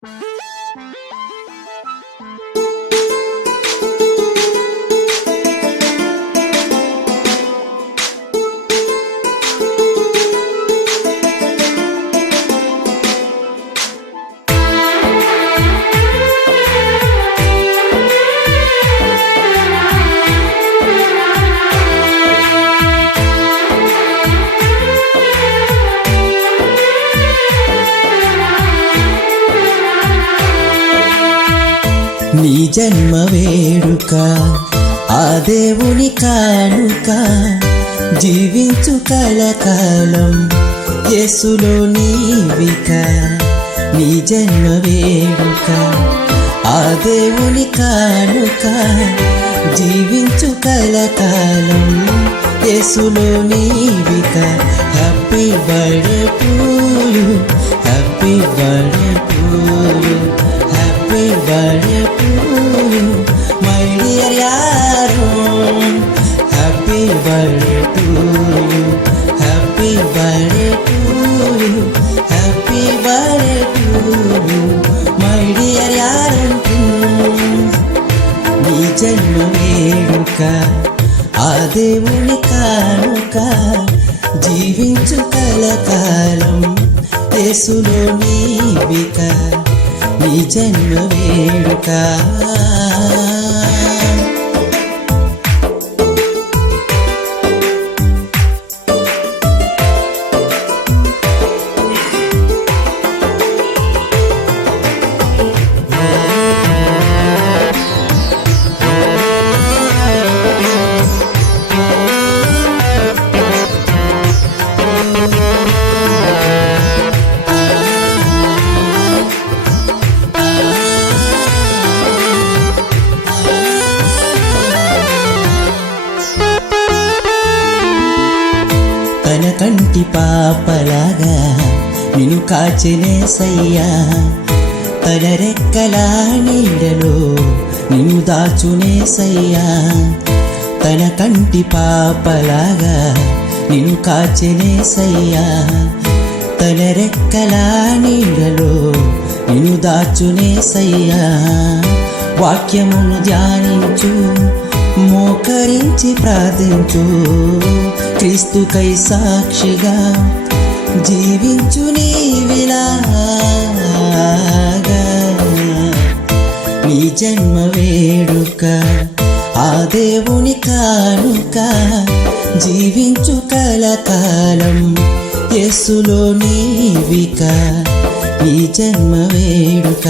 నీ జన్మ వేడుక ఆ దేవుని కానుక, జీవించు కలకాలం యేసులో నీవిక. నీ జన్మ వేడుక ఆ దేవుని కానుక, జీవించు కలకాలం యేసులో నీవిక. Happy birthday to you, happy birthday to you, happy birthday to you my dear యారో. Happy birthday to you, happy birthday to you, happy birthday to you my dear యారో. నీ జన్మ వేడుక ఆ దేవుని కానుక, జీవించు కలకాలం యేసులో నీవిక. నీ జన్మ వేడుక తన కంటి పాపలాగా నిన్ను కాచెనేసయ్యా. తన రెక్కల నీడలో నిన్ను దాచునేసయ్యా. తన కంటి పాపలాగా నిన్ను కాచెనేసయ్యా. తన రెక్కల నీడలో నిన్ను దాచునేసయ్యా. వాక్యమును ధ్యానించు, మోకరించి ప్రార్థించు, క్రీస్తుకై సాక్షిగా జీవించు నీవిలాగా. నీ జన్మ వేడుక ఆ దేవుని కానుక, జీవించు కలకాలం యేసులో నీవిక. నీ జన్మ వేడుక